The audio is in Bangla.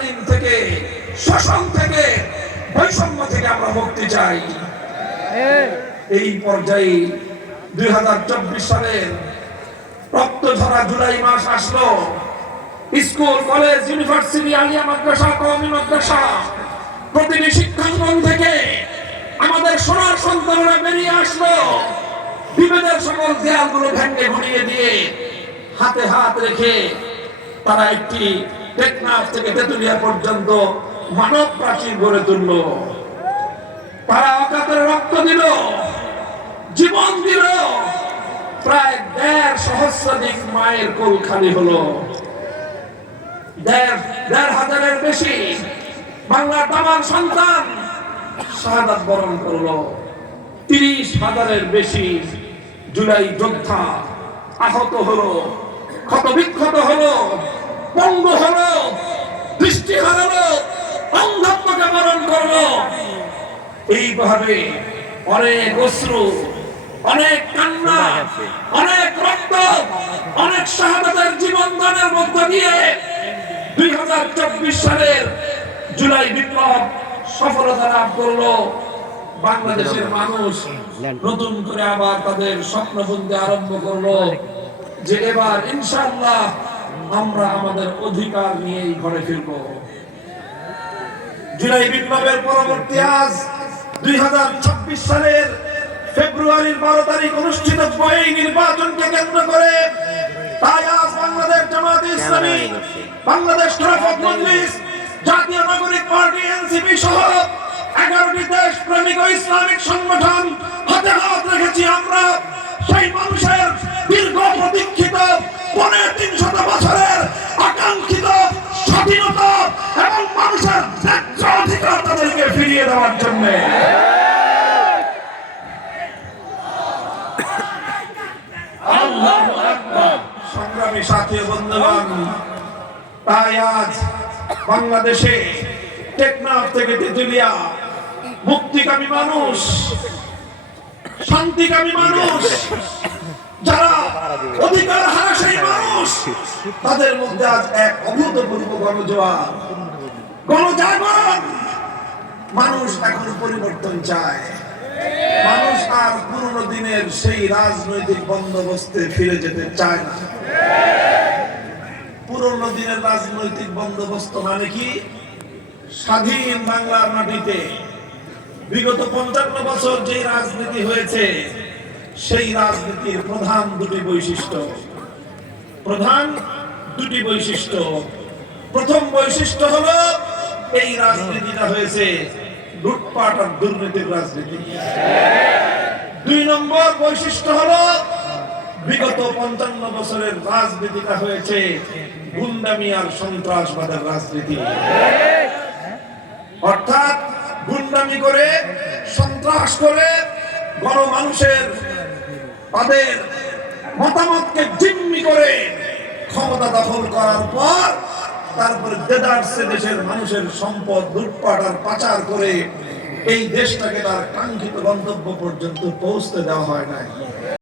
জালিম থেকে, শোষণ থেকে, বৈষম্য থেকে আমরা মুক্তি চাই। এই পর্যায়ে 2024 সালের রক্ত ঝরা জুলাই মাস আসলো। স্কুল, কলেজ, ইউনিভার্সিটি, আলিয়া মাদ্রাসা, কওমি মাদ্রাসা, প্রতিটি শিক্ষাঙ্গন থেকে আমাদের সোনার সন্তানরা বেরিয়ে আসলো। বিভেদের সকল দেয়ালগুলো ভেঙে ঘুরিয়ে দিয়ে হাতে হাত রেখে তারা একটি টেকনাফ থেকে তেতুলিয়া পর্যন্ত মানব প্রাচীর গড়ে তুলল। তারা অকাতরে রক্ত দিল, জীবন দিল। প্রায় 1.5 সহস্রাধিক মায়ের কোল খালি হলো। 1.5 হাজারের বেশি বাংলার দামাল সন্তান শাহাদাত বরণ করলো। 30,000-এর বেশি জুলাই যোদ্ধা আহত হলো, ক্ষতবিক্ষত হলো, পঙ্গু হলো, দৃষ্টি হারালো, অন্ধত্বকে বরণ করলো। এইভাবে অনেক অশ্রু, অনেক কান্না, অনেক রক্ত, অনেক শাহাদাতের জীবন দানের মধ্য দিয়ে 2024 সালের জুলাই বিপ্লব সফলতা লাভ করলো। বাংলাদেশের মানুষ নতুন করে আবার তাদের স্বপ্ন বুনতে আরম্ভ করলো যে এবার ইনশাআল্লাহ আমরা আমাদের অধিকার নিয়েই ঘরে ফিরবো। জুলাই বিপ্লবের পরবর্তী আজ 2026 সালের ফেব্রুয়ারির 12 তারিখ অনুষ্ঠিত এই নির্বাচনকে কেন্দ্র করে তাই আজ বাংলাদেশ জামায়াতে ইসলামী, বাংলাদেশ খেলাফত মজলিস, জাতীয় নাগরিক পার্টি এনসিপি সহ 11টি দেশ প্রেমিক ও ইসলামিক সংগঠন হাতে হাত রেখেছি আমরা সেই মানুষের দীর্ঘ প্রতীক্ষিত 350 বছরের আকাঙ্ক্ষিত স্বাধীনতা এবং মানুষের ন্যায্য অধিকার তাদেরকে ফিরিয়ে দেওয়ার জন্য। আল্লাহু আকবার। সংগ্রামী সাথী ও বন্ধুগণ, তাই আজ বাংলাদেশে টেকনাফ থেকে তেতুলিয়া মুক্তিকামী মানুষ, শান্তিকামী মানুষ, যারা অধিকার হারা সেই মানুষ, তাদের মধ্যে আজ এক অভূতপূর্ব গণজোয়ার, গণজাগরণ। মানুষ এখন পরিবর্তন চায়। মানুষ আর পুরনো দিনের সেই রাজনৈতিক বন্দোবস্তে ফিরে যেতে চায় না। পুরনো দিনের রাজনৈতিক বন্দোবস্ত মানে কি? স্বাধীন বাংলার মাটিতে বিগত 55 বছর যে রাজনীতি হয়েছে, সেই রাজনীতির প্রধান দুটি বৈশিষ্ট্য। প্রথম বৈশিষ্ট্য হলো এই রাজনীতিটা হয়েছে লুটপাট আর দুর্নীতির রাজনীতি। 2 নম্বর বৈশিষ্ট্য হলো বিগত 55 বছরের রাজনীতিটা হয়েছে গুন্ডামি আর সন্ত্রাসবাদের রাজনীতি। অর্থাৎ গুন্ডামি করে, সন্ত্রাস করে গণমানুষের তাদের মতামতকে জিম্মি করে ক্ষমতা দখল করার পর তারপরে দেদারসে দেশের মানুষের সম্পদ লুটপাট আর পাচার করে এই দেশটাকে তার কাঙ্ক্ষিত গন্তব্য পর্যন্ত পৌঁছতে দেওয়া হয় নাই।